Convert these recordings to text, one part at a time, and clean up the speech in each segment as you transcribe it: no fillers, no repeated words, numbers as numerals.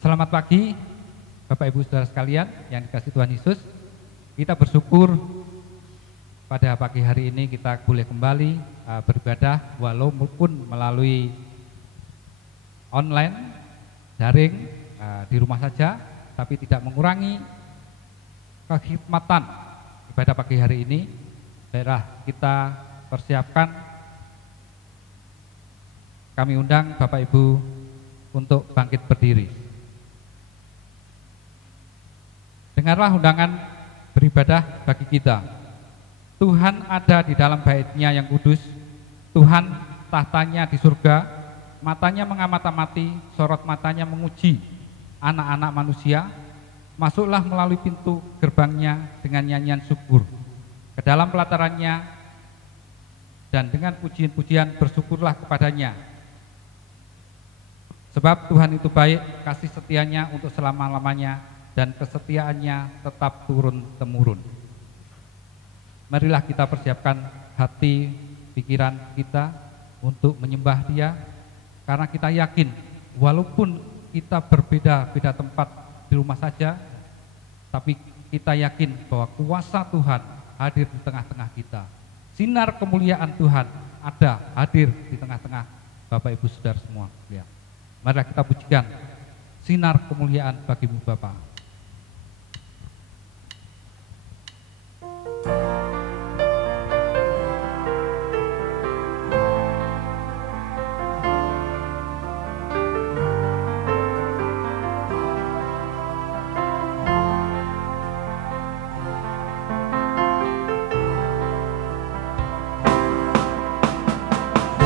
Selamat pagi Bapak Ibu Saudara sekalian yang dikasihi Tuhan Yesus. Kita bersyukur pada pagi hari ini kita boleh kembali beribadah walaupun melalui online, daring, di rumah saja, tapi tidak mengurangi kekhidmatan ibadah pagi hari ini. Baiklah, kita persiapkan, kami undang Bapak Ibu untuk bangkit berdiri. Dengarlah undangan beribadah bagi kita. Tuhan ada di dalam bait-Nya yang kudus. Tuhan tahtanya di surga, matanya mengamati, sorot matanya menguji anak-anak manusia. Masuklah melalui pintu gerbangnya dengan nyanyian syukur. Ke dalam pelatarannya dan dengan pujian-pujian bersyukurlah kepadanya. Sebab Tuhan itu baik, kasih setianya untuk selama-lamanya, dan kesetiaannya tetap turun-temurun. Marilah kita persiapkan hati, pikiran kita untuk menyembah Dia, karena kita yakin walaupun kita berbeda-beda tempat di rumah saja, tapi kita yakin bahwa kuasa Tuhan hadir di tengah-tengah kita. Sinar kemuliaan Tuhan ada, hadir di tengah-tengah Bapak Ibu Saudara semua. Ya. Marilah kita pujikan sinar kemuliaan bagimu Bapa.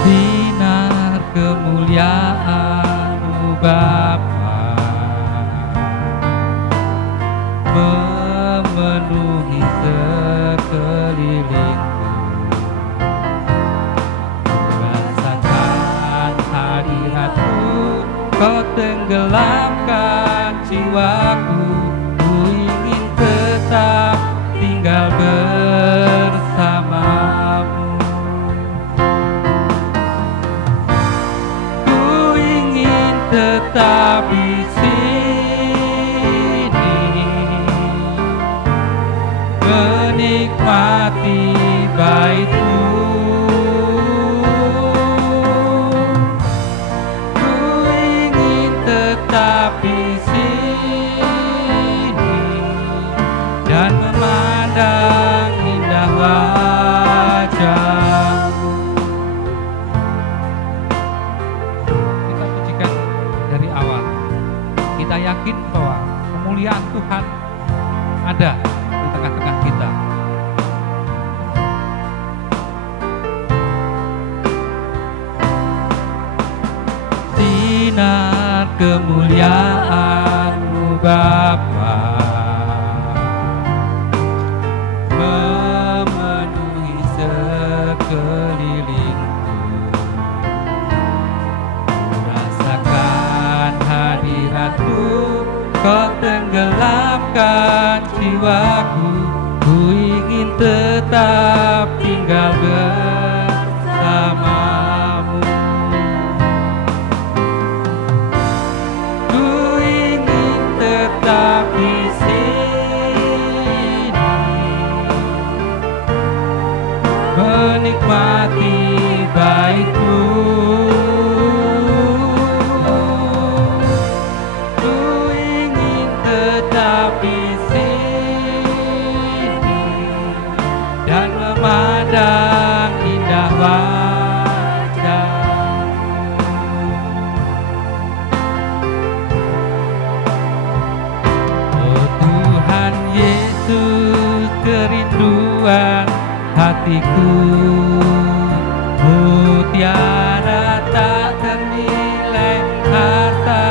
Sinar kemuliaan-Mu Bapa memenuhi sekelilingku. Rasakan hadirat-Mu, Kau tenggelamkan jiwaku. Ku ingin tetap tinggal bersamamu. Tetap di sini, menikmati bait-Mu. Ku ingin tetap di sini dan memandang indah wajah-Mu. Kita yakin bahwa kemuliaan Tuhan ada di tengah-tengah kita. Sinar kemuliaan-Mu Bapa memenuhi sekelilingku. Rasakan hadirat-Mu, Kau tenggelamkan jiwaku. Ku ingin tetap tinggal bersamamu. Ku ingin tetap di sini, menikmati bait-Mu. Memandang indah wajah-Mu. Oh Tuhan Yesus, kerinduan hatiku, mutiara tak ternilai harta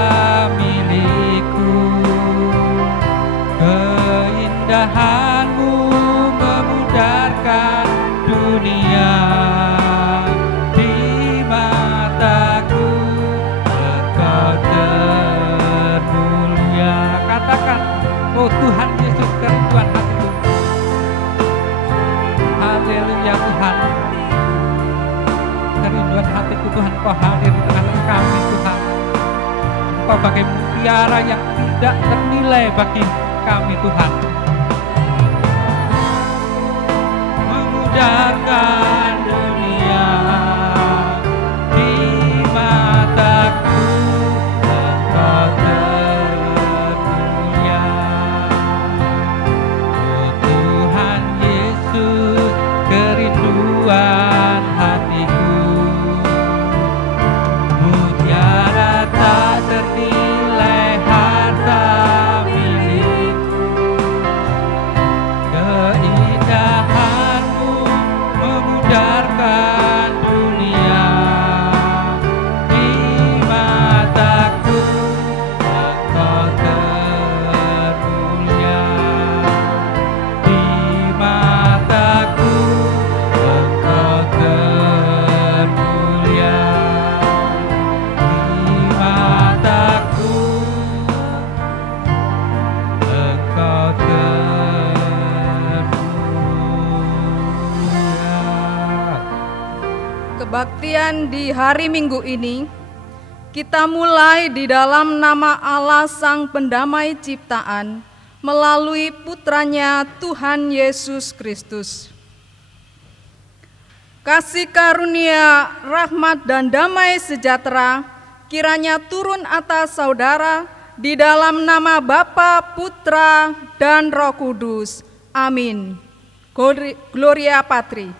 milikku. Keindahan-Mu memudarkan dunia di mataku. Engkau termulia. Katakan, oh Tuhan Yesus, kerinduan hatiku. Haleluya Tuhan. mutiara yang tidak ternilai bagi kami Tuhan. Memudarkan dunia di mataku, Engkau termulia. Oh Tuhan Yesus, kerinduan hatiku, mutiara tak ternilai harta milikku. Keindahanmu memudarkan dunia di mataku, Engkau termulia. Di mataku, Engkau termulia. Di mataku, Engkau termulia. Kebaktian di hari Minggu ini kita mulai di dalam nama Allah Sang Pendamai Ciptaan melalui putranya Tuhan Yesus Kristus. Kasih karunia, rahmat dan damai sejahtera kiranya turun atas saudara di dalam nama Bapa, Putra, dan Roh Kudus. Amin. Gloria Patri.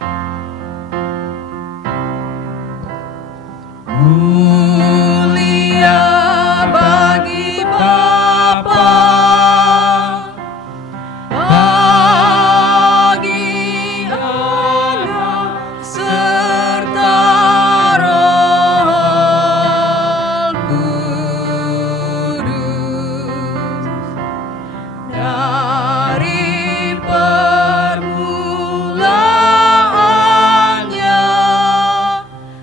Mulia bagi Bapa, bagi Anak serta Roh Kudus, dari permulaannya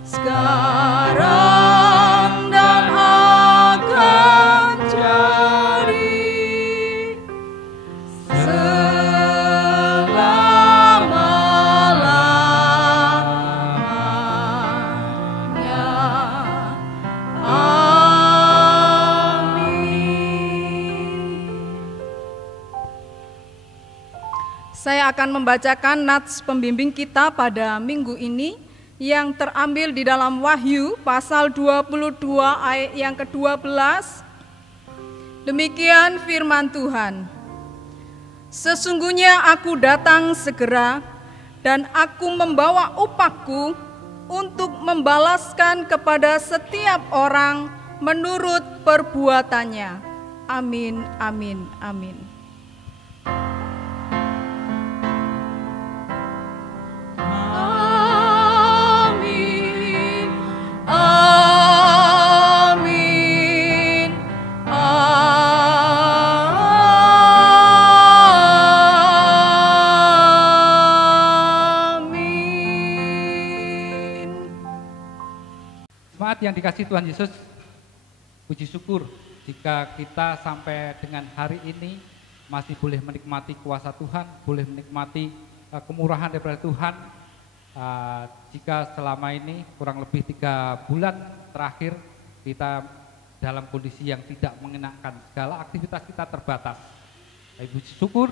sekarang dan akan jadi selama-lamanya. Amin. Saya akan membacakan nats pembimbing kita pada minggu ini yang terambil di dalam Wahyu pasal 22 ayat yang ke-12. Demikian firman Tuhan. Sesungguhnya aku datang segera dan aku membawa upahku untuk membalaskan kepada setiap orang menurut perbuatannya. Amin, amin, amin. Amin, amin, amin. Jemaat yang dikasihi Tuhan Yesus, puji syukur jika kita sampai dengan hari ini masih boleh menikmati kuasa Tuhan, boleh menikmati kemurahan daripada Tuhan. Jika selama ini kurang lebih 3 bulan terakhir kita dalam kondisi yang tidak mengenakan, segala aktivitas kita terbatas. Tapi puji syukur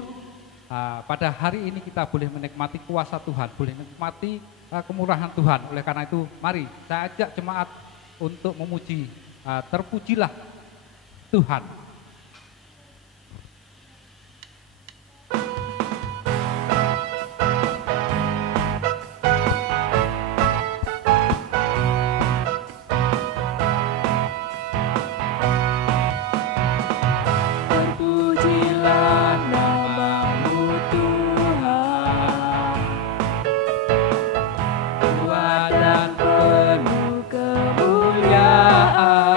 pada hari ini kita boleh menikmati kuasa Tuhan, boleh menikmati kemurahan Tuhan. Oleh karena itu mari saya ajak jemaat untuk memuji, terpujilah Tuhan. Terpujilah nama-Mu Tuhan, kuat dan penuh kemuliaan.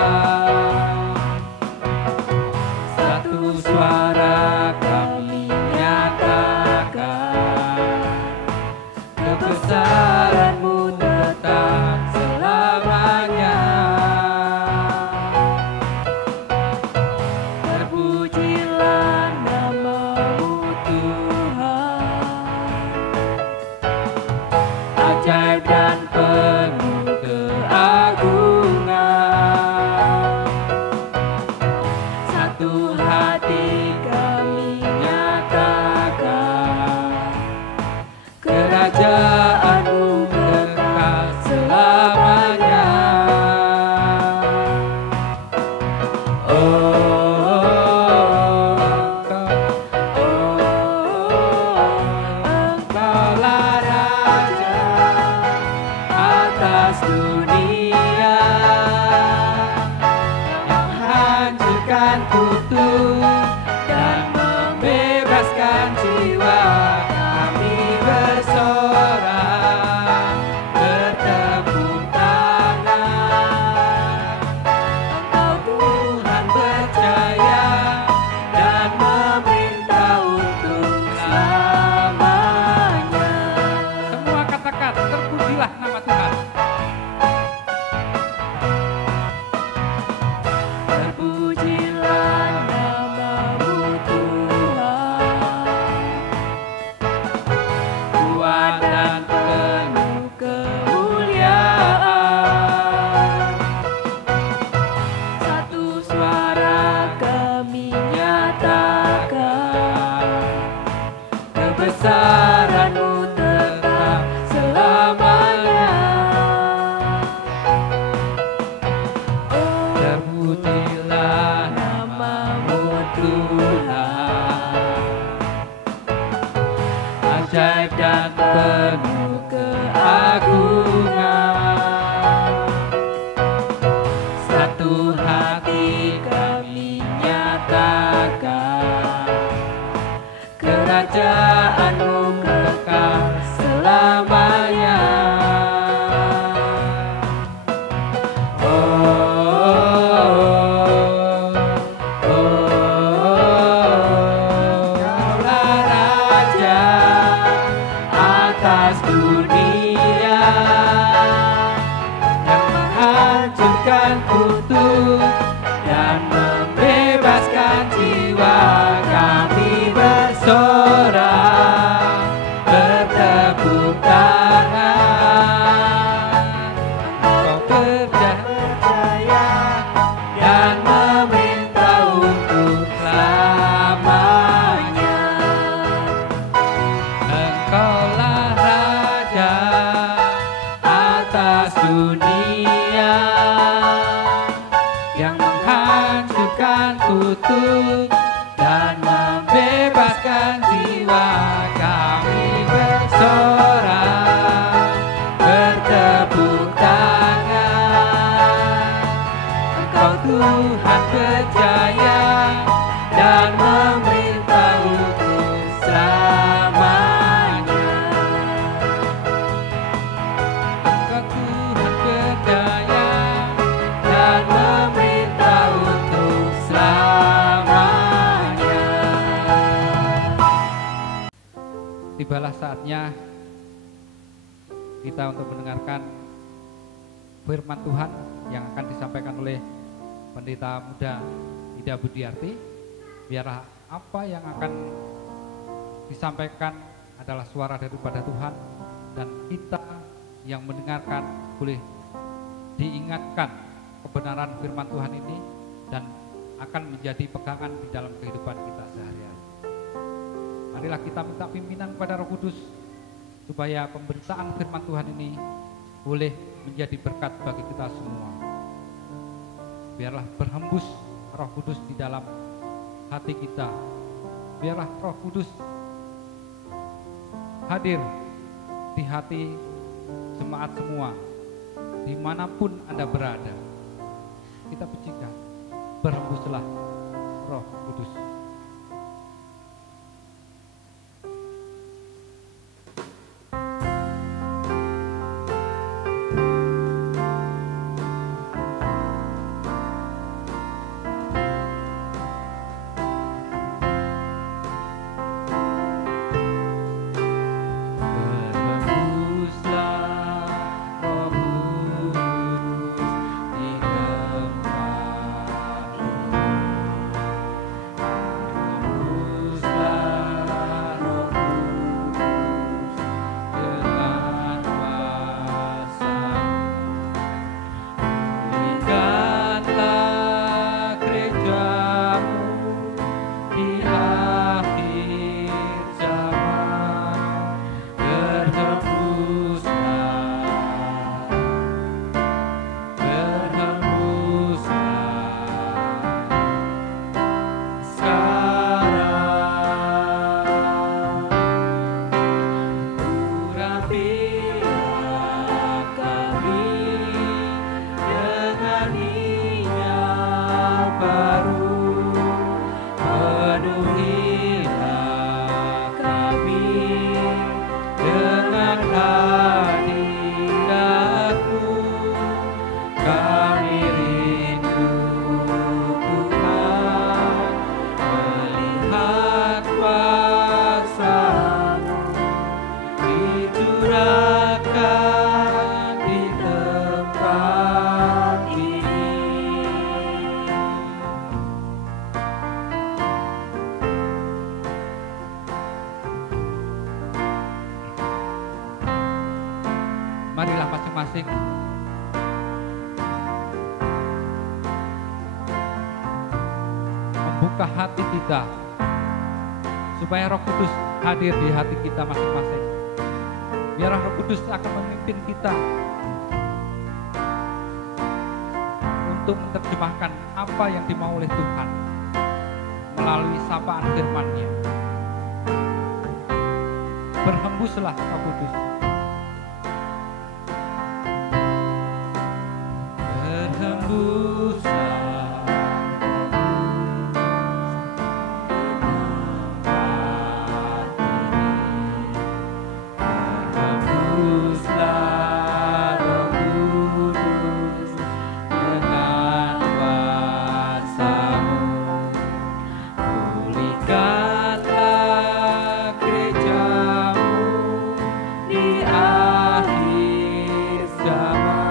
menghancurkan kutuk dan membebaskan jiwa. Kami bersorak, bertepuk tangan. Engkau Tuhan berjaya dan memerintah untuk selamanya. Semua katakan, terpujilah nama Tuhan. Terpujilah namamu Tuhan, kuat dan penuh kemuliaan. Satu suara kami nyatakan, kebesaran-Mu tetap selamanya. Terpujilah namamu Tuhan, ajaib dan penuh keagungan. Satu hati kami nyatakan, kerajaan-Mu kekal selamanya. Kaulah Raja atas dunia, yang menghancurkan kutuk dan membebaskan jiwa. Kami bersorak, bertepuk tangan. Engkau berjaya dan memerintah untuk selamanya. Engkaulah Raja atas dunia, yang menghancurkan kutuk dan membebaskan jiwa. Kami bersorak, bertepuk tangan. Engkau Tuhan berjaya dan memerintah untuk selamanya. Engkau Tuhan berjaya dan memerintah untuk selamanya. Tibalah saatnya kita untuk mendengarkan firman Tuhan yang akan disampaikan oleh Pendeta Muda Ida Budiarti. Biarlah apa yang akan disampaikan adalah suara daripada Tuhan, dan kita yang mendengarkan boleh diingatkan kebenaran firman Tuhan ini dan akan menjadi pegangan di dalam kehidupan kita sehari-hari. Marilah kita minta pimpinan kepada Roh Kudus supaya pemberitaan firman Tuhan ini boleh menjadi berkat bagi kita semua. Biarlah berhembus Roh Kudus di dalam hati kita. Biarlah Roh Kudus hadir di hati jemaat semua, dimanapun Anda berada. Kita pujikan, berhembuslah Roh Kudus. Berhembuslah Roh Kudus di tempat ini. masing-masing membuka hati kita supaya Roh Kudus hadir di hati kita masing-masing. Biar Roh Kudus akan memimpin kita untuk menerjemahkan apa yang dimau oleh Tuhan melalui sapaan firman-Nya. Berhembuslah Roh Kudus. Berhembuslah. Berhembuslah Roh Kudus dengan kuasa-Mu. Pulihkanlah gereja-Mu di akhir zaman.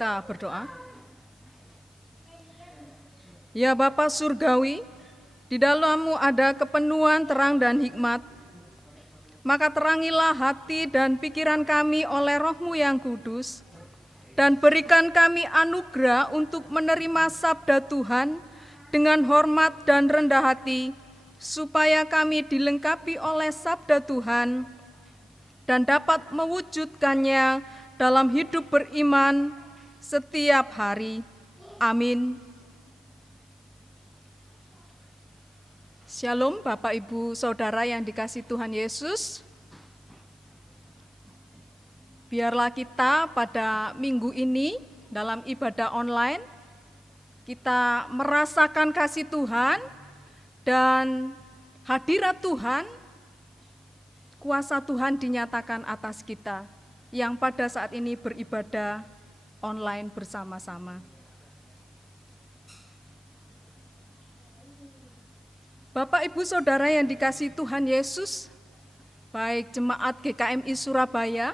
kita berdoa. Ya Bapa Surgawi, di dalam-Mu ada kepenuhan terang dan hikmat, maka terangilah hati dan pikiran kami oleh Roh-Mu yang kudus, dan berikan kami anugerah untuk menerima sabda Tuhan dengan hormat dan rendah hati, supaya kami dilengkapi oleh sabda Tuhan dan dapat mewujudkannya dalam hidup beriman setiap hari. Amin. Shalom Bapak Ibu Saudara yang dikasihi Tuhan Yesus. Biarlah kita pada minggu ini dalam ibadah online kita merasakan kasih Tuhan dan hadirat Tuhan, kuasa Tuhan dinyatakan atas kita yang pada saat ini beribadah online bersama-sama. Bapak Ibu Saudara yang dikasihi Tuhan Yesus, baik jemaat GKMI Surabaya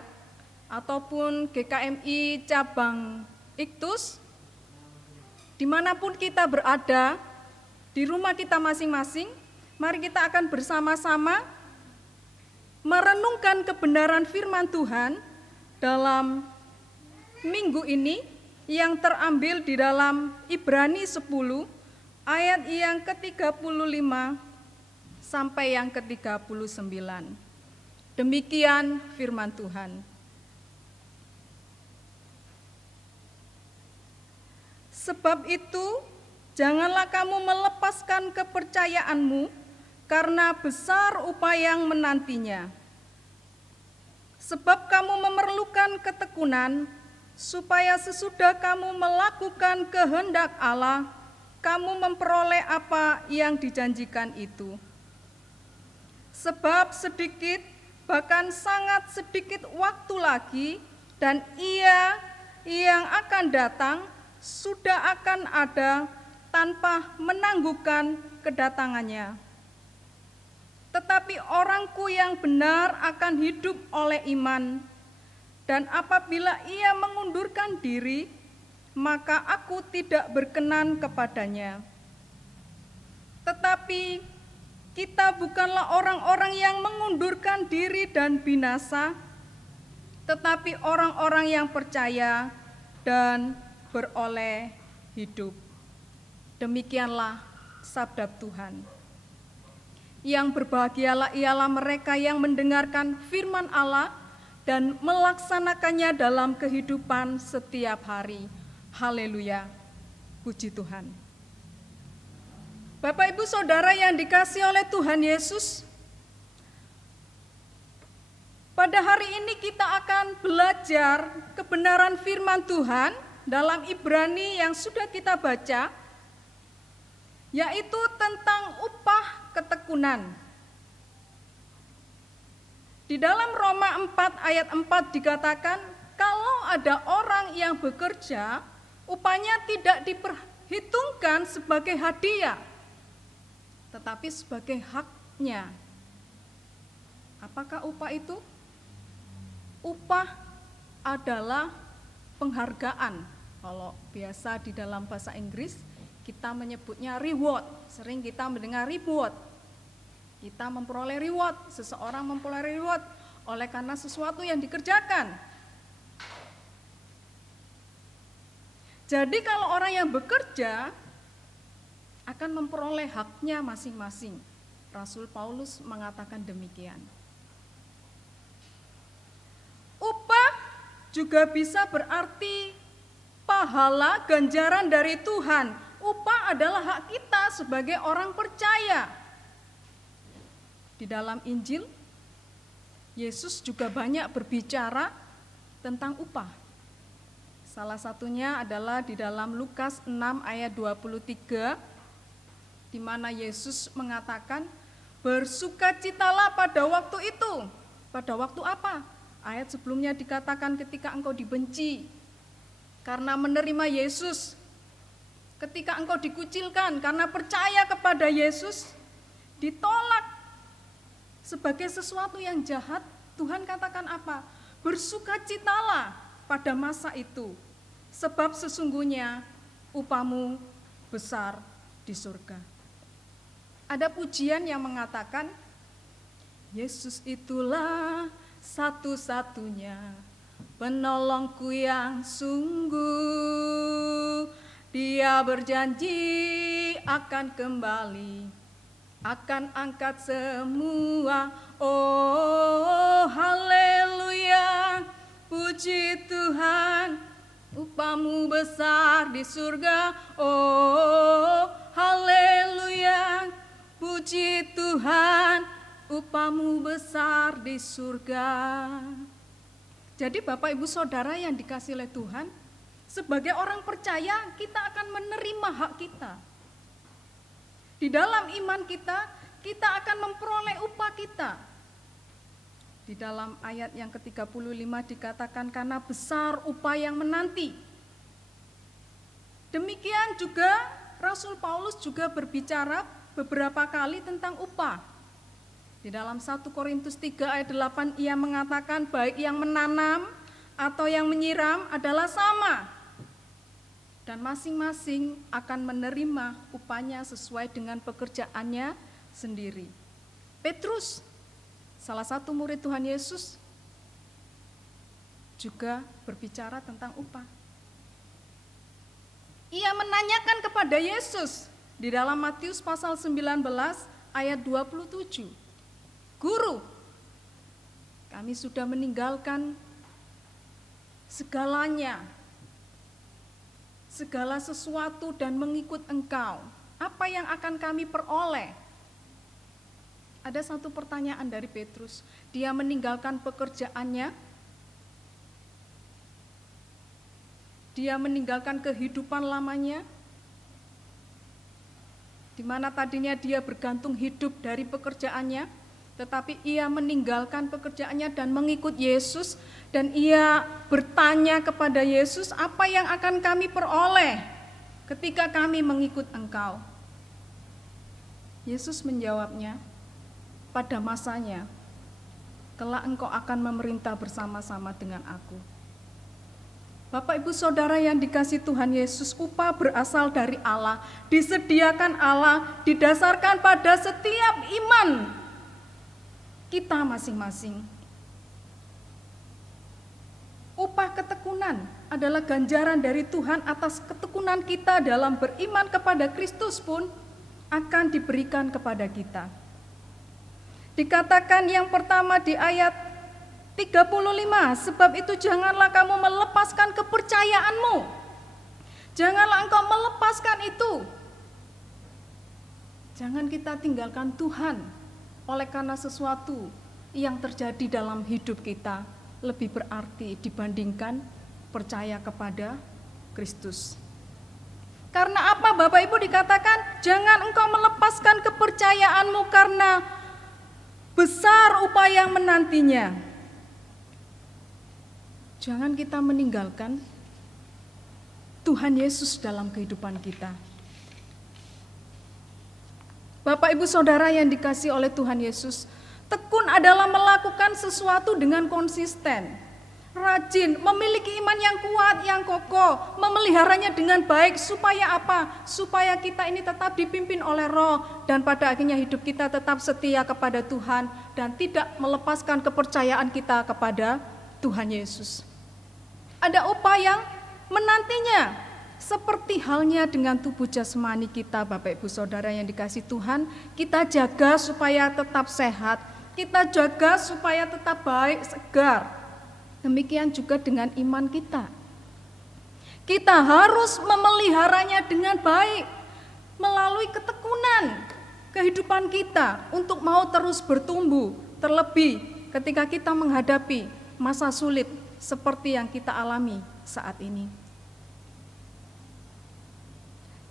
ataupun GKMI cabang Iktus, dimanapun kita berada, di rumah kita masing-masing, mari kita akan bersama-sama merenungkan kebenaran firman Tuhan dalam minggu ini yang terambil di dalam Ibrani 10 ayat yang ke-35 sampai yang ke-39. Demikian firman Tuhan. Sebab itu, janganlah kamu melepaskan kepercayaanmu, karena besar upaya yang menantinya. Sebab kamu memerlukan ketekunan, supaya sesudah kamu melakukan kehendak Allah, kamu memperoleh apa yang dijanjikan itu. Sebab sedikit bahkan sangat sedikit waktu lagi, dan Ia yang akan datang sudah akan ada tanpa menangguhkan kedatangannya. Tetapi orangku yang benar akan hidup oleh iman, dan apabila ia mengundurkan diri, maka aku tidak berkenan kepadanya. Tetapi kita bukanlah orang-orang yang mengundurkan diri dan binasa, tetapi orang-orang yang percaya dan beroleh hidup. Demikianlah sabda Tuhan. Yang berbahagialah ialah mereka yang mendengarkan firman Allah dan melaksanakannya dalam kehidupan setiap hari. Haleluya, puji Tuhan. Bapak Ibu Saudara yang dikasihi oleh Tuhan Yesus, pada hari ini kita akan belajar kebenaran firman Tuhan dalam Ibrani yang sudah kita baca, yaitu tentang upah ketekunan. Di dalam Roma 4 ayat 4 dikatakan, kalau ada orang yang bekerja, upahnya tidak diperhitungkan sebagai hadiah, tetapi sebagai haknya. Apakah upah itu? Upah adalah penghargaan. Kalau biasa di dalam bahasa Inggris, kita menyebutnya reward. Sering kita mendengar reward. Kita memperoleh reward, seseorang memperoleh reward oleh karena sesuatu yang dikerjakan. Jadi kalau orang yang bekerja akan memperoleh haknya masing-masing. Rasul Paulus mengatakan demikian. Upah juga bisa berarti pahala ganjaran dari Tuhan. Upah adalah hak kita sebagai orang percaya. Di dalam Injil, Yesus juga banyak berbicara tentang upah. Salah satunya adalah di dalam Lukas 6 ayat 23, di mana Yesus mengatakan, bersukacitalah pada waktu itu. Pada waktu apa? Ayat sebelumnya dikatakan ketika engkau dibenci karena menerima Yesus, ketika engkau dikucilkan karena percaya kepada Yesus, ditolak sebagai sesuatu yang jahat. Tuhan katakan apa? Bersukacitalah pada masa itu, sebab sesungguhnya upahmu besar di surga. Ada pujian yang mengatakan, Yesus itulah satu-satunya penolongku yang sungguh. Dia berjanji akan kembali, akan angkat semua. Oh haleluya, puji Tuhan, upahmu besar di surga. Oh haleluya, puji Tuhan, upahmu besar di surga. Jadi Bapak Ibu Saudara yang dikasihi oleh Tuhan, sebagai orang percaya kita akan menerima hak kita. Di dalam iman kita, kita akan memperoleh upah kita. Di dalam ayat yang ke-35 dikatakan karena besar upah yang menanti. Demikian juga Rasul Paulus juga berbicara beberapa kali tentang upah. Di dalam 1 Korintus 3 ayat 8 ia mengatakan baik yang menanam atau yang menyiram adalah sama. Dan masing-masing akan menerima upahnya sesuai dengan pekerjaannya sendiri. Petrus, salah satu murid Tuhan Yesus, juga berbicara tentang upah. Ia menanyakan kepada Yesus di dalam Matius pasal 19 ayat 27. Guru, kami sudah meninggalkan segalanya, segala sesuatu dan mengikut Engkau. Apa yang akan kami peroleh? Ada satu pertanyaan dari Petrus. Dia meninggalkan pekerjaannya, dia meninggalkan kehidupan lamanya, di mana tadinya dia bergantung hidup dari pekerjaannya, Tetapi ia meninggalkan pekerjaannya dan mengikut Yesus, dan ia bertanya kepada Yesus, apa yang akan kami peroleh ketika kami mengikut Engkau? Yesus menjawabnya, pada masanya, kelak engkau akan memerintah bersama-sama dengan aku. Bapak Ibu Saudara yang dikasihi Tuhan Yesus, upah berasal dari Allah, disediakan Allah, didasarkan pada setiap iman kita masing-masing. Upah ketekunan adalah ganjaran dari Tuhan atas ketekunan kita dalam beriman kepada Kristus pun akan diberikan kepada kita. Dikatakan yang pertama di ayat 35, sebab itu janganlah kamu melepaskan kepercayaanmu. Janganlah engkau melepaskan itu. Jangan kita tinggalkan Tuhan oleh karena sesuatu yang terjadi dalam hidup kita lebih berarti dibandingkan percaya kepada Kristus. Karena apa Bapak Ibu dikatakan jangan engkau melepaskan kepercayaanmu karena besar upah yang menantinya. Jangan kita meninggalkan Tuhan Yesus dalam kehidupan kita. Bapak Ibu Saudara yang dikasihi oleh Tuhan Yesus, tekun adalah melakukan sesuatu dengan konsisten, rajin, memiliki iman yang kuat, yang kokoh, memeliharanya dengan baik. Supaya apa? Supaya kita ini tetap dipimpin oleh Roh dan pada akhirnya hidup kita tetap setia kepada Tuhan dan tidak melepaskan kepercayaan kita kepada Tuhan Yesus. Ada upah yang menantinya, seperti halnya dengan tubuh jasmani kita, Bapak Ibu Saudara yang dikasihi Tuhan, kita jaga supaya tetap sehat, kita jaga supaya tetap baik, segar. Demikian juga dengan iman kita. Kita harus memeliharanya dengan baik, melalui ketekunan kehidupan kita untuk mau terus bertumbuh, terlebih ketika kita menghadapi masa sulit seperti yang kita alami saat ini.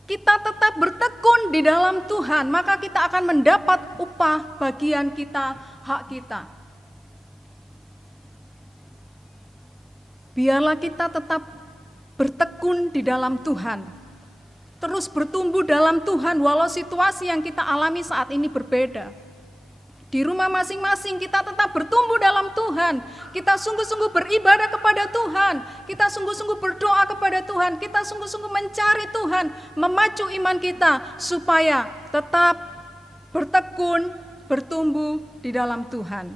Kita tetap bertekun di dalam Tuhan, maka kita akan mendapat upah bagian kita, hak kita. Biarlah kita tetap bertekun di dalam Tuhan, terus bertumbuh dalam Tuhan walau situasi yang kita alami saat ini berbeda. Di rumah masing-masing kita tetap bertumbuh dalam Tuhan, kita sungguh-sungguh beribadah kepada Tuhan, kita sungguh-sungguh berdoa kepada Tuhan, kita sungguh-sungguh mencari Tuhan, memacu iman kita supaya tetap bertekun, bertumbuh di dalam Tuhan.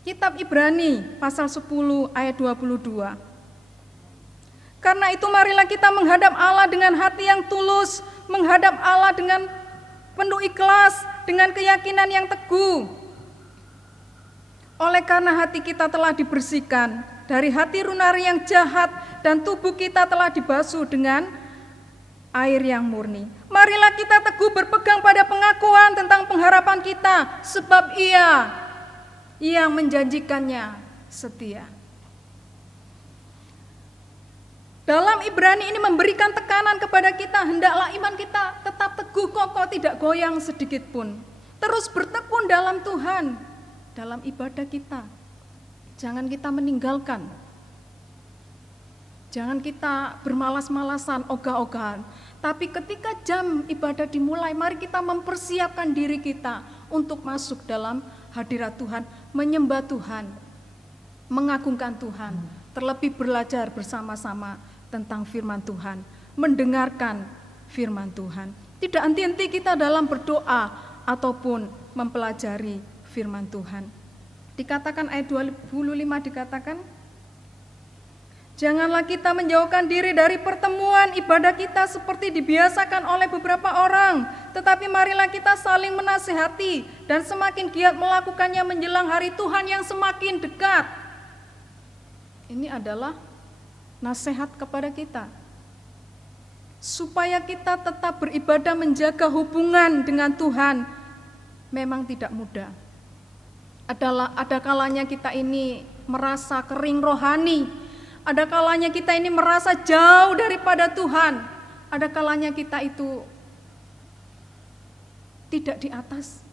Kitab Ibrani pasal 10 ayat 22. Karena itu marilah kita menghadap Allah dengan hati yang tulus, menghadap Allah dengan penuh ikhlas, dengan keyakinan yang teguh. Oleh karena hati kita telah dibersihkan dari hati runari yang jahat dan tubuh kita telah dibasuh dengan air yang murni. Marilah kita teguh berpegang pada pengakuan tentang pengharapan kita, sebab Ia yang menjanjikannya setia. Dalam Ibrani ini memberikan tekanan kepada kita, hendaklah iman kita tetap teguh, kokoh, tidak goyang sedikit pun. Terus bertekun dalam Tuhan, dalam ibadah kita. Jangan kita meninggalkan. Jangan kita bermalas-malasan, ogah-ogahan. Tapi ketika jam ibadah dimulai, mari kita mempersiapkan diri kita untuk masuk dalam hadirat Tuhan, menyembah Tuhan, mengagungkan Tuhan, terlebih belajar bersama-sama tentang firman Tuhan, mendengarkan firman Tuhan. Tidak henti-henti kita dalam berdoa ataupun mempelajari firman Tuhan. Dikatakan ayat 25 dikatakan, janganlah kita menjauhkan diri dari pertemuan ibadah kita seperti dibiasakan oleh beberapa orang, tetapi marilah kita saling menasihati dan semakin giat melakukannya menjelang hari Tuhan yang semakin dekat. Ini adalah nasihat kepada kita, supaya kita tetap beribadah, menjaga hubungan dengan Tuhan. Memang tidak mudah. Ada kalanya kita ini merasa kering rohani, ada kalanya kita ini merasa jauh daripada Tuhan, ada kalanya kita itu tidak di atas.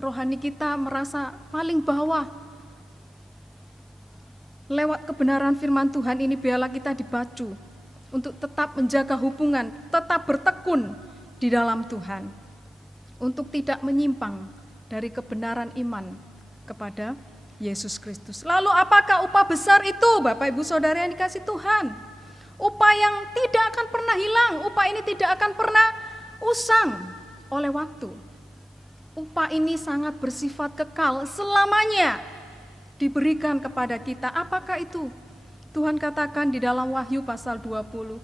rohani kita merasa paling bawah. Lewat kebenaran firman Tuhan ini biarlah kita dipacu untuk tetap menjaga hubungan, tetap bertekun di dalam Tuhan, untuk tidak menyimpang dari kebenaran iman kepada Yesus Kristus. Lalu apakah upah besar itu, Bapak Ibu Saudara yang dikasihi Tuhan? Upah yang tidak akan pernah hilang, upah ini tidak akan pernah usang oleh waktu. Upah ini sangat bersifat kekal, selamanya diberikan kepada kita. Apakah itu? Tuhan katakan di dalam Wahyu pasal 20,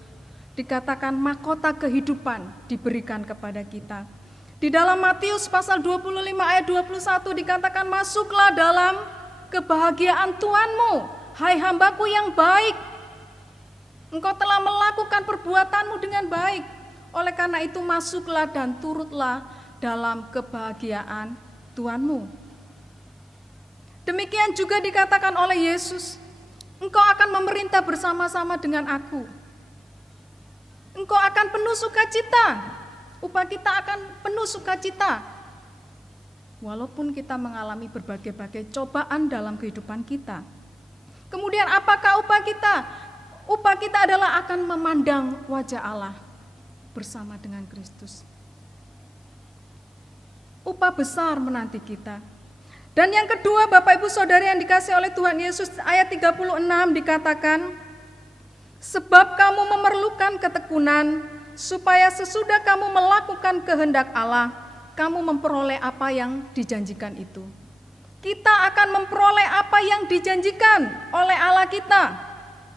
dikatakan mahkota kehidupan diberikan kepada kita. Di dalam Matius pasal 25 ayat 21 dikatakan, masuklah dalam kebahagiaan Tuhanmu, hai hambaku yang baik. Engkau telah melakukan perbuatanmu dengan baik. Oleh karena itu masuklah dan turutlah dalam kebahagiaan Tuhanmu. Demikian juga dikatakan oleh Yesus, engkau akan memerintah bersama-sama dengan aku. Engkau akan penuh sukacita. Upah kita akan penuh sukacita. Walaupun kita mengalami berbagai-bagai cobaan dalam kehidupan kita. Kemudian apakah upah kita? Upah kita adalah akan memandang wajah Allah bersama dengan Kristus. Upah besar menanti kita. Dan yang kedua, Bapak Ibu Saudara yang dikasihi oleh Tuhan Yesus, ayat 36 dikatakan, sebab kamu memerlukan ketekunan, supaya sesudah kamu melakukan kehendak Allah, kamu memperoleh apa yang dijanjikan itu. Kita akan memperoleh apa yang dijanjikan oleh Allah kita,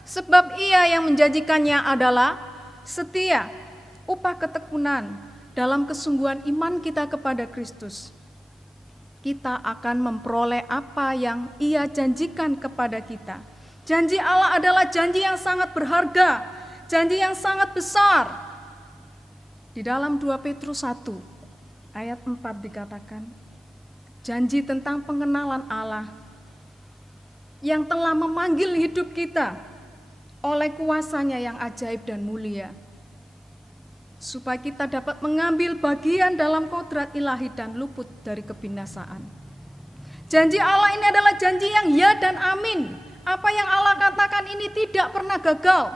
sebab Ia yang menjanjikannya adalah setia. Upah ketekunan dalam kesungguhan iman kita kepada Kristus, kita akan memperoleh apa yang Ia janjikan kepada kita. Janji Allah adalah janji yang sangat berharga, janji yang sangat besar. Di dalam 2 Petrus 1 ayat 4 dikatakan, janji tentang pengenalan Allah yang telah memanggil hidup kita oleh kuasa-Nya yang ajaib dan mulia, supaya kita dapat mengambil bagian dalam kodrat ilahi dan luput dari kebinasaan. Janji Allah ini adalah janji yang ya dan amin. Apa yang Allah katakan ini tidak pernah gagal.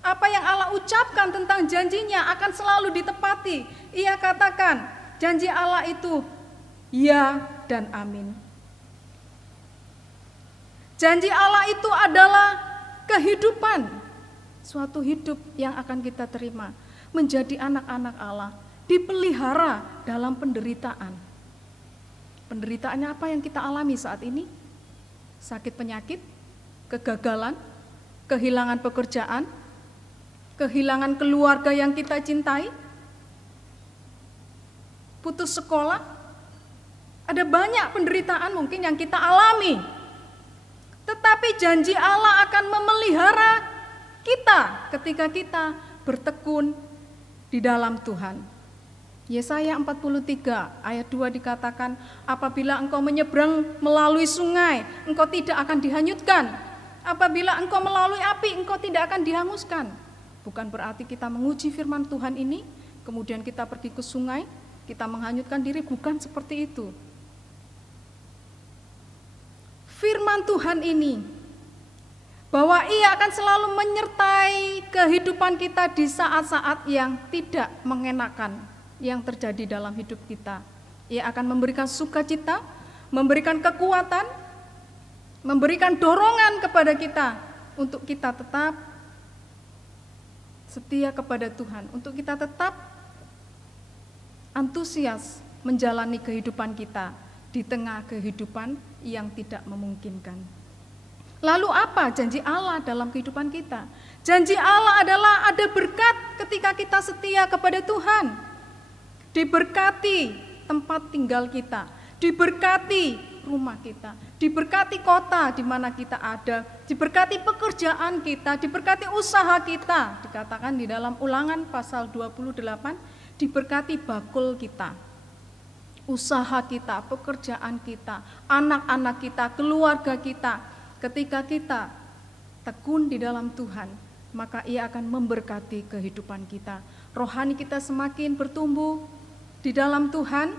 Apa yang Allah ucapkan tentang janjinya akan selalu ditepati. Ia katakan, janji Allah itu ya dan amin. Janji Allah itu adalah kehidupan, suatu hidup yang akan kita terima. Menjadi anak-anak Allah, dipelihara dalam penderitaan. Penderitaannya apa yang kita alami saat ini? Sakit penyakit, kegagalan, kehilangan pekerjaan, kehilangan keluarga yang kita cintai, putus sekolah. Ada banyak penderitaan mungkin yang kita alami. Tetapi janji Allah akan memelihara kita ketika kita bertekun di dalam Tuhan. Yesaya 43 ayat 2 dikatakan, apabila engkau menyeberang melalui sungai, engkau tidak akan dihanyutkan. Apabila engkau melalui api, engkau tidak akan dihanguskan. Bukan berarti kita menguji firman Tuhan ini, kemudian kita pergi ke sungai, kita menghanyutkan diri, bukan seperti itu. Firman Tuhan ini, bahwa Ia akan selalu menyertai kehidupan kita di saat-saat yang tidak mengenakan yang terjadi dalam hidup kita. Ia akan memberikan sukacita, memberikan kekuatan, memberikan dorongan kepada kita untuk kita tetap setia kepada Tuhan, untuk kita tetap antusias menjalani kehidupan kita di tengah kehidupan yang tidak memungkinkan. Lalu apa janji Allah dalam kehidupan kita? Janji Allah adalah ada berkat ketika kita setia kepada Tuhan. Diberkati tempat tinggal kita, diberkati rumah kita, diberkati kota di mana kita ada, diberkati pekerjaan kita, diberkati usaha kita. Dikatakan di dalam Ulangan pasal 28, diberkati bakul kita, usaha kita, pekerjaan kita, anak-anak kita, keluarga kita. Ketika kita tekun di dalam Tuhan, maka Ia akan memberkati kehidupan kita. Rohani kita semakin bertumbuh di dalam Tuhan.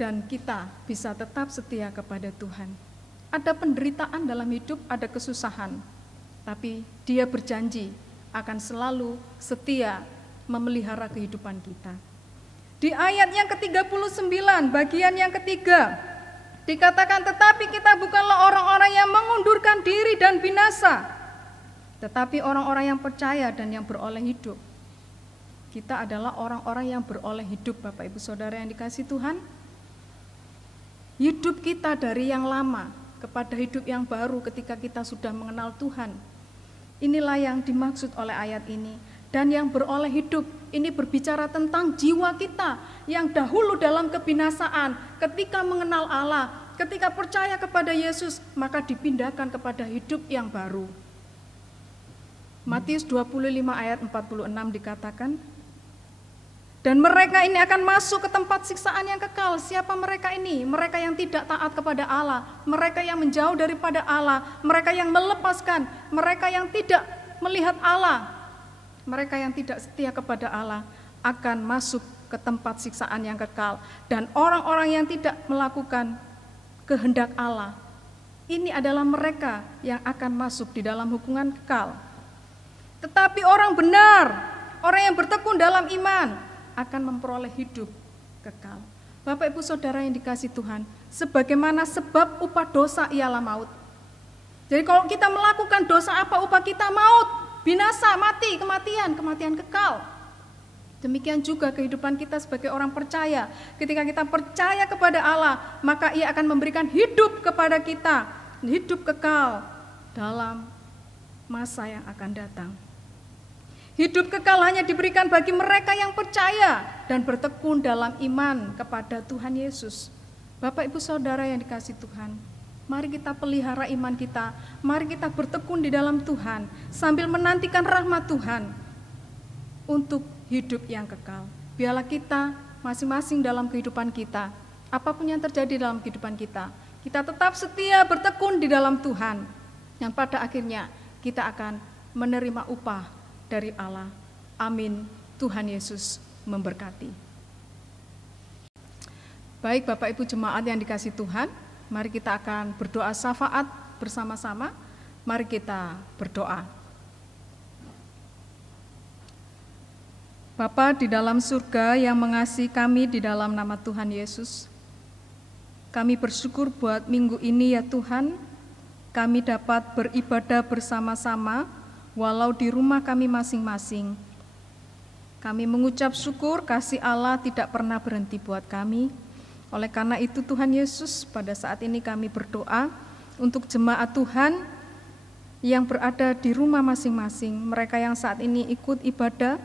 dan kita bisa tetap setia kepada Tuhan. Ada penderitaan dalam hidup, ada kesusahan, tapi Dia berjanji akan selalu setia memelihara kehidupan kita. Di ayat yang ke-39, bagian yang ketiga, dikatakan, tetapi kita bukanlah orang-orang yang mengundurkan diri dan binasa, tetapi orang-orang yang percaya dan yang beroleh hidup. Kita adalah orang-orang yang beroleh hidup, Bapak Ibu Saudara yang dikasihi Tuhan. Hidup kita dari yang lama kepada hidup yang baru ketika kita sudah mengenal Tuhan. Inilah yang dimaksud oleh ayat ini. Dan yang beroleh hidup, ini berbicara tentang jiwa kita yang dahulu dalam kebinasaan, ketika mengenal Allah, ketika percaya kepada Yesus, maka dipindahkan kepada hidup yang baru. Matius 25 ayat 46 dikatakan, dan mereka ini akan masuk ke tempat siksaan yang kekal. Siapa mereka ini? Mereka yang tidak taat kepada Allah, mereka yang menjauh daripada Allah, mereka yang melepaskan, mereka yang tidak melihat Allah, mereka yang tidak setia kepada Allah akan masuk ke tempat siksaan yang kekal. Dan orang-orang yang tidak melakukan kehendak Allah, ini adalah mereka yang akan masuk di dalam hukuman kekal. Tetapi orang benar, orang yang bertekun dalam iman, akan memperoleh hidup kekal. Bapak Ibu Saudara yang dikasihi Tuhan, sebagaimana sebab upah dosa ialah maut. Jadi kalau kita melakukan dosa, apa upah kita? Maut, binasa, mati, kematian kekal. Demikian juga kehidupan kita sebagai orang percaya. Ketika kita percaya kepada Allah, maka Ia akan memberikan hidup kepada kita, hidup kekal dalam masa yang akan datang. Hidup kekal hanya diberikan bagi mereka yang percaya dan bertekun dalam iman kepada Tuhan Yesus. Bapak Ibu Saudara yang dikasihi Tuhan, mari kita pelihara iman kita, mari kita bertekun di dalam Tuhan sambil menantikan rahmat Tuhan untuk hidup yang kekal. Biarlah kita masing-masing dalam kehidupan kita, apapun yang terjadi dalam kehidupan kita tetap setia bertekun di dalam Tuhan, yang pada akhirnya kita akan menerima upah dari Allah. Amin. Tuhan Yesus memberkati. Baik Bapak Ibu jemaat yang dikasihi Tuhan, mari kita akan berdoa syafaat bersama-sama. Mari kita berdoa. Bapa di dalam surga yang mengasihi kami di dalam nama Tuhan Yesus, kami bersyukur buat minggu ini ya Tuhan, kami dapat beribadah bersama-sama walau di rumah kami masing-masing. Kami mengucap syukur kasih Allah tidak pernah berhenti buat kami. Oleh karena itu Tuhan Yesus, pada saat ini kami berdoa untuk jemaat Tuhan yang berada di rumah masing-masing. Mereka yang saat ini ikut ibadah,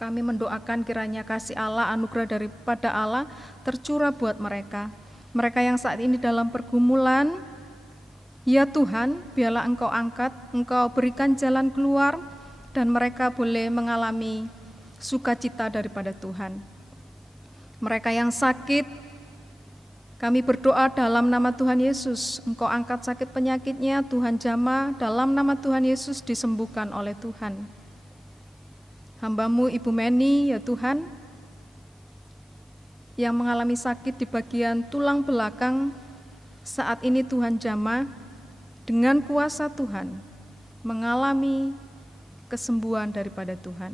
kami mendoakan kiranya kasih Allah, anugerah daripada Allah tercurah buat mereka. Mereka yang saat ini dalam pergumulan, ya Tuhan, biarlah Engkau angkat, Engkau berikan jalan keluar, dan mereka boleh mengalami sukacita daripada Tuhan. Mereka yang sakit, kami berdoa dalam nama Tuhan Yesus, Engkau angkat sakit penyakitnya, Tuhan jamah, dalam nama Tuhan Yesus disembuhkan oleh Tuhan. Hamba-Mu Ibu Meni, ya Tuhan, yang mengalami sakit di bagian tulang belakang, saat ini Tuhan jamah, dengan kuasa Tuhan, mengalami kesembuhan daripada Tuhan.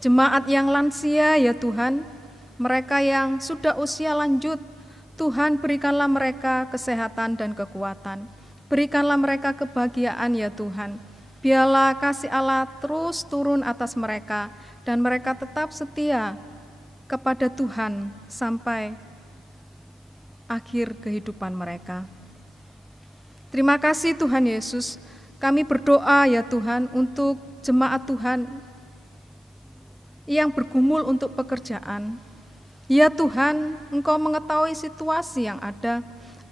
Jemaat yang lansia ya Tuhan, mereka yang sudah usia lanjut, Tuhan berikanlah mereka kesehatan dan kekuatan. Berikanlah mereka kebahagiaan ya Tuhan. Biarlah kasih Allah terus turun atas mereka, dan mereka tetap setia kepada Tuhan sampai akhir kehidupan mereka. Terima kasih Tuhan Yesus, kami berdoa ya Tuhan untuk jemaat Tuhan yang bergumul untuk pekerjaan. Ya Tuhan, Engkau mengetahui situasi yang ada.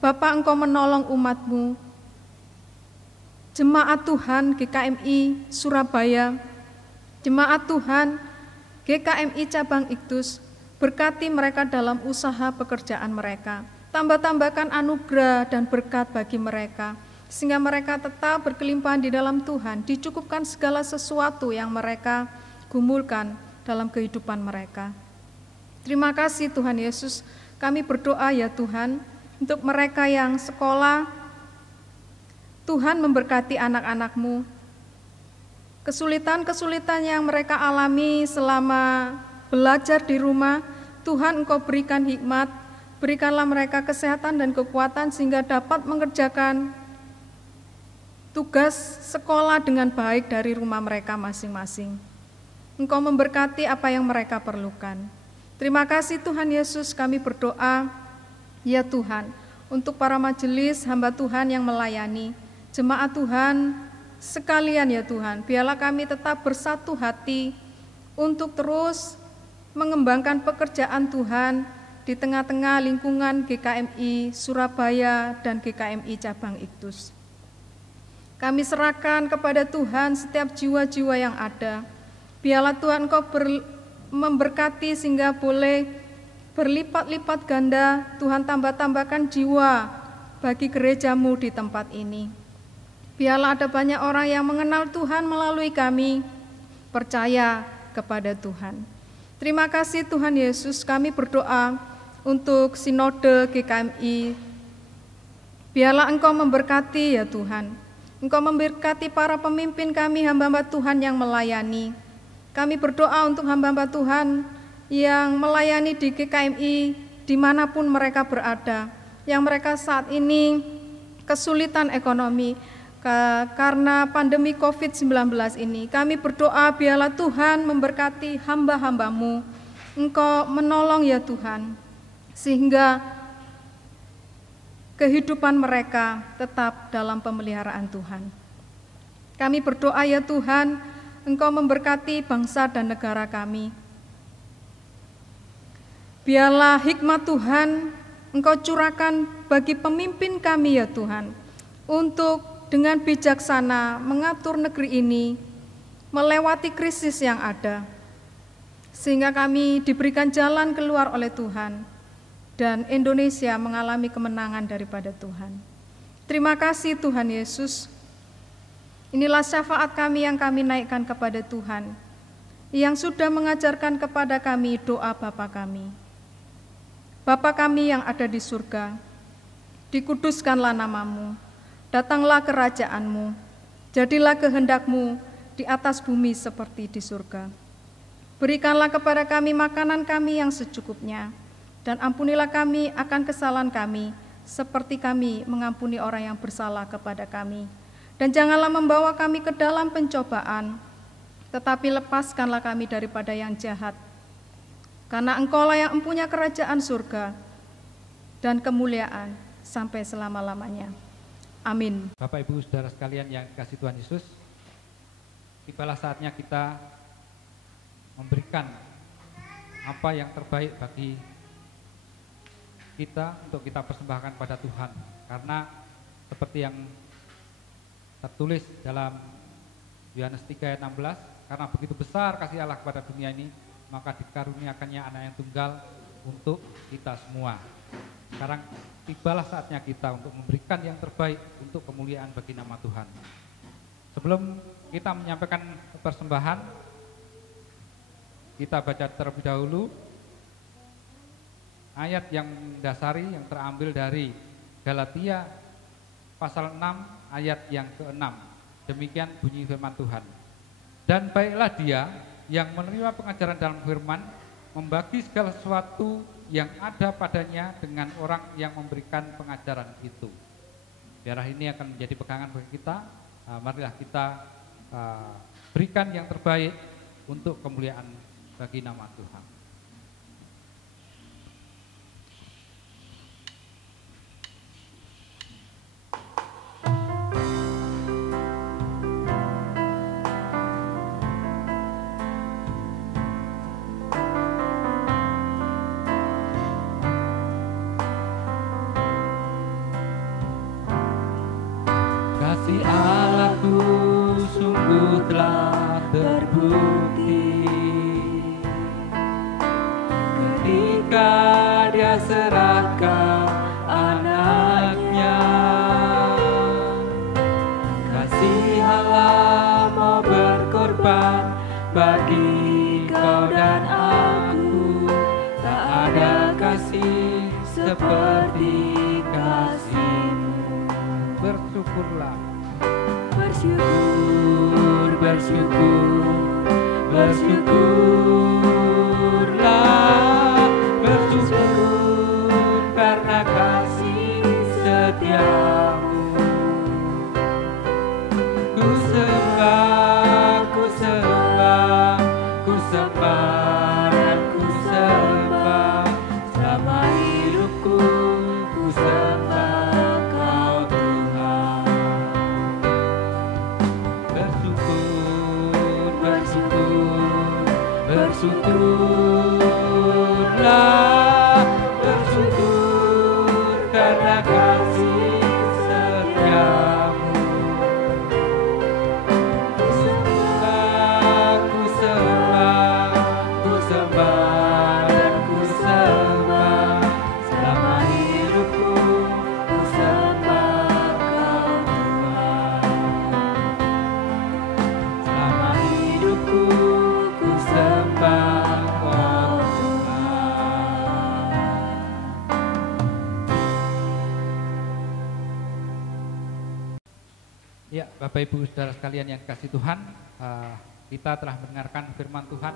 Bapa, Engkau menolong umat-Mu. Jemaat Tuhan GKMI Surabaya, jemaat Tuhan GKMI Cabang Iktus, berkati mereka dalam usaha pekerjaan mereka. Tambah-tambahkan anugerah dan berkat bagi mereka, sehingga mereka tetap berkelimpahan di dalam Tuhan, dicukupkan segala sesuatu yang mereka gumulkan dalam kehidupan mereka. Terima kasih Tuhan Yesus, Kami berdoa ya Tuhan, untuk mereka yang sekolah, Tuhan memberkati anak-anak-Mu. Kesulitan-kesulitan yang mereka alami selama belajar di rumah, Tuhan Engkau berikan hikmat, berikanlah mereka kesehatan dan kekuatan sehingga dapat mengerjakan tugas sekolah dengan baik dari rumah mereka masing-masing. Engkau memberkati apa yang mereka perlukan. Terima kasih Tuhan Yesus, kami berdoa, ya Tuhan, untuk para majelis hamba Tuhan yang melayani, jemaat Tuhan sekalian ya Tuhan, biarlah kami tetap bersatu hati untuk terus mengembangkan pekerjaan Tuhan di tengah-tengah lingkungan GKMI Surabaya dan GKMI Cabang Iktus. Kami serahkan kepada Tuhan setiap jiwa-jiwa yang ada. Biarlah Tuhan Engkau memberkati sehingga boleh berlipat-lipat ganda, Tuhan tambah-tambahkan jiwa bagi gereja-Mu di tempat ini. Biarlah ada banyak orang yang mengenal Tuhan melalui kami, percaya kepada Tuhan. Terima kasih Tuhan Yesus, kami berdoa untuk sinode GKMI. Biarlah Engkau memberkati ya Tuhan. Engkau memberkati para pemimpin kami, hamba-hamba Tuhan yang melayani. Kami berdoa untuk hamba-hamba Tuhan yang melayani di GKMI dimanapun mereka berada, yang mereka saat ini kesulitan ekonomi karena pandemi COVID-19 ini. Kami berdoa biarlah Tuhan memberkati hamba-hamba-Mu. Engkau menolong ya Tuhan, sehingga kehidupan mereka tetap dalam pemeliharaan Tuhan. Kami berdoa ya Tuhan, Engkau memberkati bangsa dan negara kami. Biarlah hikmat Tuhan Engkau curahkan bagi pemimpin kami ya Tuhan, untuk dengan bijaksana mengatur negeri ini melewati krisis yang ada, sehingga kami diberikan jalan keluar oleh Tuhan dan Indonesia mengalami kemenangan daripada Tuhan. Terima kasih Tuhan Yesus. Inilah syafaat kami yang kami naikkan kepada Tuhan, yang sudah mengajarkan kepada kami doa Bapa kami. Bapa kami yang ada di surga, dikuduskanlah nama-Mu, datanglah kerajaan-Mu, jadilah kehendak-Mu di atas bumi seperti di surga. Berikanlah kepada kami makanan kami yang secukupnya, dan ampunilah kami akan kesalahan kami, seperti kami mengampuni orang yang bersalah kepada kami. Dan janganlah membawa kami ke dalam pencobaan, tetapi lepaskanlah kami daripada yang jahat. Karena Engkaulah yang empunya kerajaan surga dan kemuliaan sampai selama-lamanya. Amin. Bapak Ibu Saudara sekalian yang dikasihi Tuhan Yesus, tibalah saatnya kita memberikan apa yang terbaik bagi kita untuk kita persembahkan pada Tuhan. Karena seperti yang tertulis dalam Yohanes 3 ayat 16, karena begitu besar kasih Allah kepada dunia ini, maka dikaruniakannya anak yang tunggal untuk kita semua. Sekarang tibalah saatnya kita untuk memberikan yang terbaik untuk kemuliaan bagi nama Tuhan. Sebelum kita menyampaikan persembahan, kita baca terlebih dahulu ayat yang mendasari yang terambil dari Galatia pasal 6 ayat yang ke-6. Demikian bunyi firman Tuhan. Dan baiklah dia yang menerima pengajaran dalam firman, membagi segala sesuatu yang ada padanya dengan orang yang memberikan pengajaran itu. Biarlah ini akan menjadi pegangan bagi kita. Marilah kita berikan yang terbaik untuk kemuliaan bagi nama Tuhan. Kasih Allahku sungguh telah terbukti ketika Dia serahkan anaknya. Kasih Allah mau berkorban bagi kau dan aku, tak ada kasih bersyukurlah, bersyukur karena kasih setiamu. Ku sembah, ku sembah, ku sembah dan ku sembah selama hidupku. Ku sembah Kau Tuhan. Bersyukur, bersyukur, bersyukurlah, bersyukur karena kasih setiamu. Ku sembah, ku sembah, ku sembah dan ku sembah selama hidupku. Ku sembah Kau Tuhan. Selama hidupku ku sembah Kau Tuhan. Ya, Bapak Ibu Saudara sekalian yang kasih Tuhan, kita telah mendengarkan firman Tuhan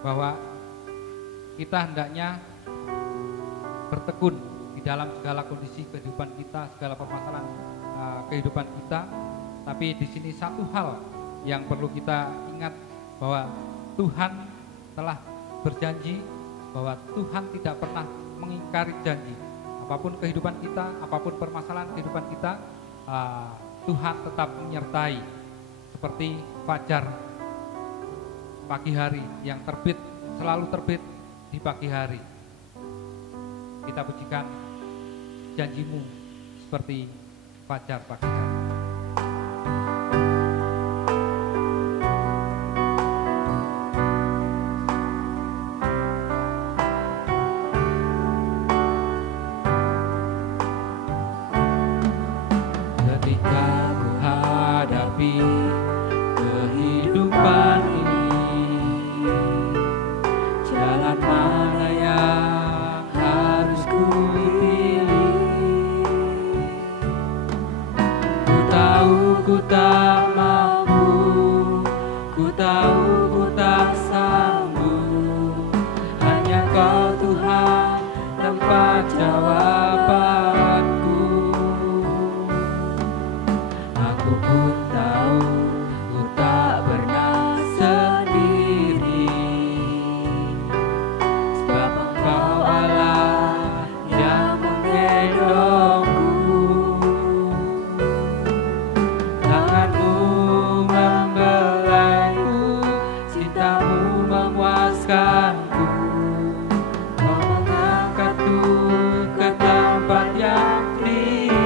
bahwa kita hendaknya bertekun di dalam segala kondisi kehidupan kita, segala permasalahan kehidupan kita. Tapi di sini satu hal yang perlu kita ingat, bahwa Tuhan telah berjanji bahwa Tuhan tidak pernah mengingkari janji. Apapun kehidupan kita, apapun permasalahan kehidupan kita, Tuhan tetap menyertai, seperti fajar pagi hari yang terbit, selalu terbit di pagi hari. Kita pujikan janjimu seperti fajar pagi hari. Ketika ku hadapi kehidupan ini, jalan mana yang harus ku pilih? Ku tahu ku tak mampu, ku tahu ku tak sanggup. Hanya Kau Tuhan tempat jawabanku. Aku pun tahu ku tak pernah sendiri, sebab Engkau Allah yang menggendongku. Tanganmu membelaiku, cintamu memuaskanku. Kau mengangkatku ke tempat yang tinggi.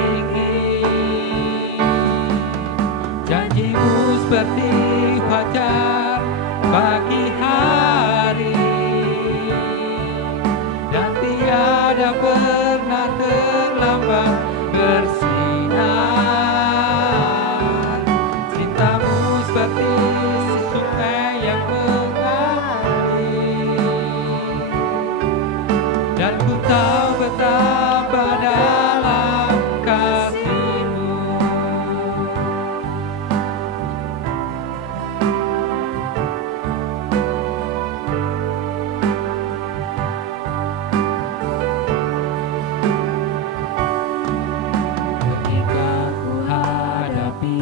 Janjimu seperti fajar pagi hari, dan tiada pernah terlambat bersinar. Cintamu seperti sungai yang mengalir, dan ku tahu betapa dalam kasih-Mu. Ketika ku hadapi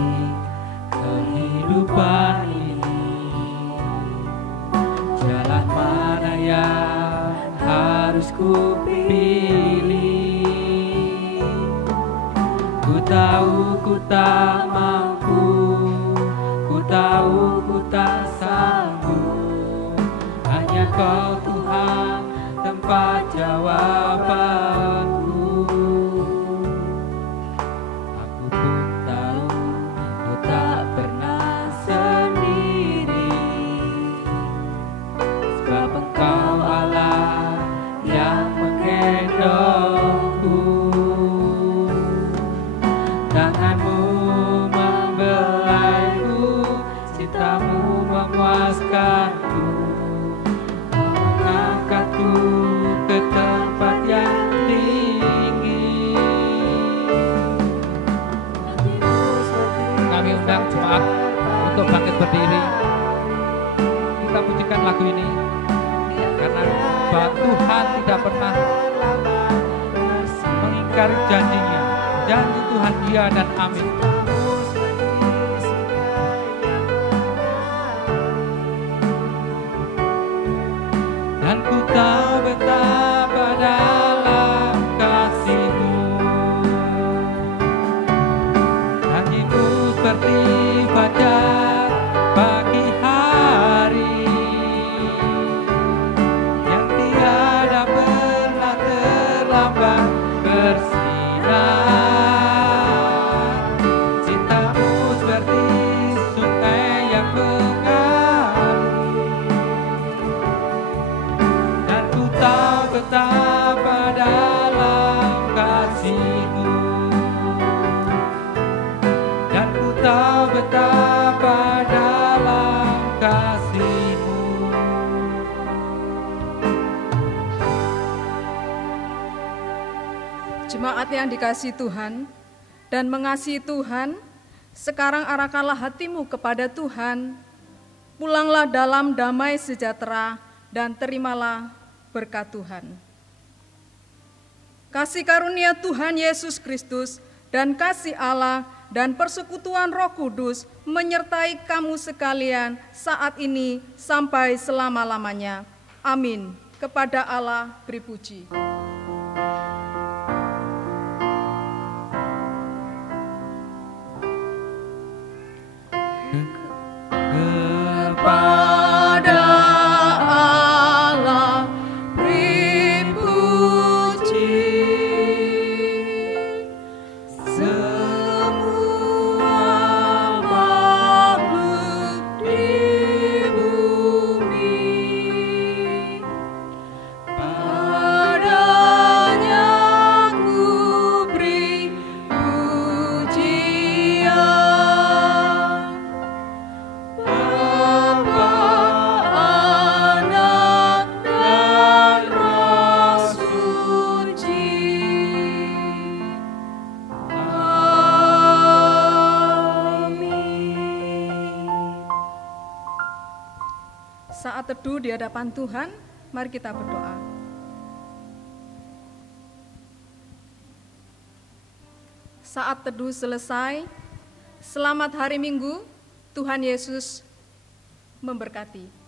kehidupan ini, jalan mana yang harus ku pilih? Ku tahu ku tak mampu, ku tahu ku tak sanggup. Hanya Kau Tuhan tempat jawabanku. Aku pun tahu ku tak pernah sendiri, sebab Engkau Allah yang menggendongku. Tanganmu membelaiku, cintamu memuaskanku. Kau mengangkatku ke tempat nyanyikan lagu ini karena bahwa Tuhan tidak pernah mengingkari janjinya. Janji Tuhan iya dan amin. Dan ku tahu betapa dalam kasih-Mu, janji-Mu seperti fajar pagi hari yang tiada pernah terlambat bersinar. Cinta-Mu seperti sungai yang mengalir, dan ku tahu betapa dalam kasih-Mu, dan ku tahu betapa dalam kasih-Mu. Jemaat yang dikasihi Tuhan dan mengasihi Tuhan, sekarang arahkanlah hatimu kepada Tuhan, pulanglah dalam damai sejahtera dan terimalah berkat Tuhan. Kasih karunia Tuhan Yesus Kristus dan kasih Allah dan persekutuan Roh Kudus menyertai kamu sekalian saat ini sampai selama-lamanya. Amin. Kepada Allah beri puji. Kepada Allah beri puji, semua makhluk di bumi. Padanya ku beri pujian. Saat teduh di hadapan Tuhan, mari kita berdoa. Saat teduh selesai, selamat hari Minggu, Tuhan Yesus memberkati.